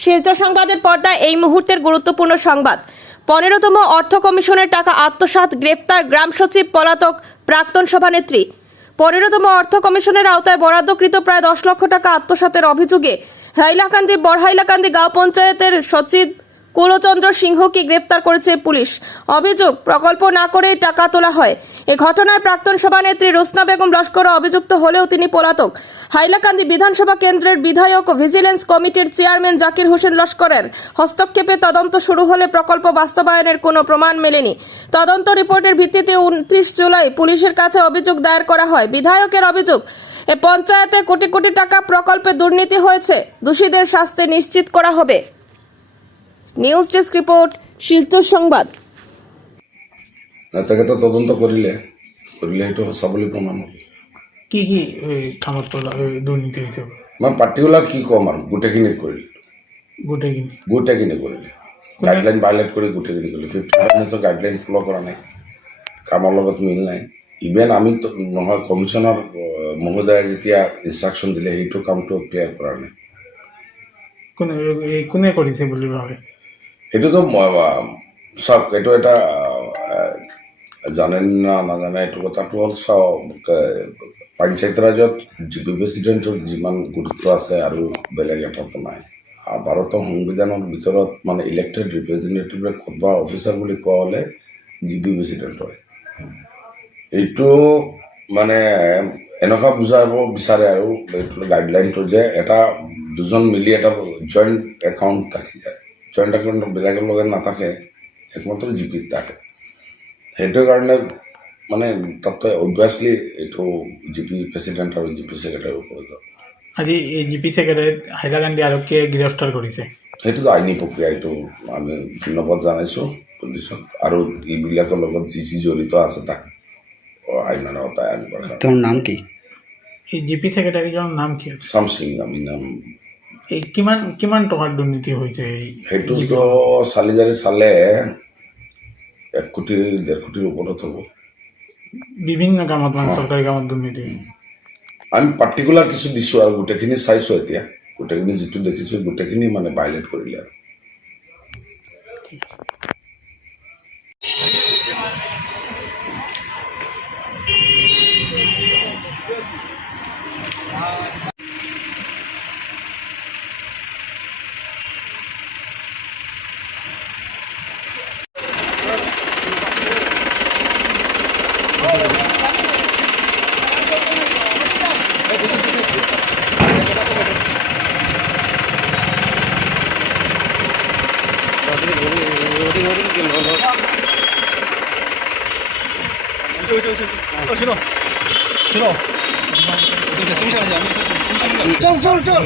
শিলচর সংবাদের পর্দায় এই মুহূর্তের গুরুত্বপূর্ণ সংবাদ। 15তম অর্থ কমিশনের টাকা আত্মসাৎ, গ্রেপ্তার গ্রাম সচিব পলাতক প্রাক্তন সভানেত্রী। 15তম অর্থ কমিশনের আওতায় বরাদ্দকৃত প্রায় 10 লক্ষ টাকা আত্মসাতের অভিযোগে হাইলাকান্দি বড়হাইলাকান্দি গাঁও পঞ্চায়েতের সচিব কুলচন্দ্র সিংহকে গ্রেপ্তার করেছে পুলিশ। অভিযোগ, প্রকল্প না করেই টাকা তোলা হয়। এই ঘটনায় প্রাক্তন সভানেত্রী রোসনা বেগম লস্কর অভিযুক্ত হলেও তিনি পলাতক। হাইলাকান্দি বিধানসভা কেন্দ্রের বিধায়ক ভিজিলেন্স কমিটির চেয়ারম্যান জাকির হোসেন লস্করের হস্তক্ষেপে তদন্ত শুরু হলে প্রকল্প বাস্তবায়নের কোনো প্রমাণ মেলেনি। তদন্ত রিপোর্টের ভিত্তিতে 29 জুলাই পুলিশের কাছে অভিযোগ দায়ের করা হয়। বিধায়কের অভিযোগ, এ পঞ্চায়েতে কোটি কোটি টাকা প্রকল্পে দুর্নীতি হয়েছে, দোষীদের শাস্তি নিশ্চিত করা হবে। নিউজ ডেস্ক রিপোর্ট, শিলচর সংবাদ। তাকে তো তদন্ত করিলে এইটো সঁচা বুলি প্ৰমাণ হ'ব। কি কি কামত দুৰ্নীতি হৈছে? মই পাৰ্টিকুলাৰ কি ক'ম আৰু গোটেইখিনি কৰিলে, গোটেইখিনি কৰিলে, গাইডলাইন ভাইলেট কৰি গোটেইখিনি কৰিলে। 50% গাইডলাইন ফ'ল' কৰা নাই, কামৰ লগত মিল নাই। ইভেন আমি নহয়, কমিশ্যনাৰ মহোদয়ে যেতিয়া ইনষ্ট্ৰাকশ্যন দিলে সেইটো কামটো ক্লিয়াৰ কৰা নাই। কোনে কৰিছে বুলি ভাবে? সেইটোতো চাওক, এইটো এটা জানে না নাজানে এইটো কথাটো হ'ল, চাওক, পঞ্চায়ত ৰাজত জিপি প্ৰেচিডেণ্টৰ যিমান গুৰুত্ব আছে আৰু বেলেগ এটাতো নাই। ভাৰতৰ সংবিধানৰ ভিতৰত মানে ইলেক্টেড ৰিপ্ৰেজেণ্টেটিভে কোনোবা অফিচাৰ বুলি কোৱা হ'লে জিপি প্ৰেচিডেণ্ট হয়। এইটো মানে এনেকুৱা বুজাব বিচাৰে আৰু এইটো গাইডলাইনটো যে এটা দুজন মিলি এটা জইণ্ট একাউণ্ট থাকি যায়। জইণ্ট একাউণ্ট বেলেগৰ লগত নাথাকে, একমাত্ৰ জিপিত থাকে। সেইটো কাৰণে মানে তাতে অবভিয়াছলি এইটো জিপি প্ৰেচিডেণ্ট আৰু জিপি ছেক্ৰেটাৰীৰ ওপৰত। আজি এই জিপি ছেক্ৰেটাৰীক হাইলাকান্দি আৰক্ষীয়ে গ্ৰেপ্তাৰ কৰিছে। সেইটোতো আইনী প্ৰক্ৰিয়া, এইটো আমি ধন্যবাদ জনাইছোঁ পুলিচক, আৰু এইবিলাকৰ লগত যি যি জড়িত আছে তাক আইনৰ আওতায় আনিবৰ কাৰণে। তেওঁৰ নাম কি? এই জিপি ছেক্ৰেটাৰীজনৰ নাম কি? চাম সিং আমি নাম। এই কিমান টকাৰ দুৰ্নীতি হৈছে? সেইটোতো চালি জাৰি চালে 1 কোটি 1.5 কোটিৰ ওপৰত হ'ব। বিভিন্ন কামত, মানে চৰকাৰী কামত দুৰ্নীতি। আমি পাৰ্টিকুলাৰ কিছু দিছোঁ আৰু গোটেইখিনি চাইছোঁ। এতিয়া গোটেইখিনি যিটো দেখিছোঁ গোটেইখিনি মানে ভাইলেট কৰিলে আৰু। চল চল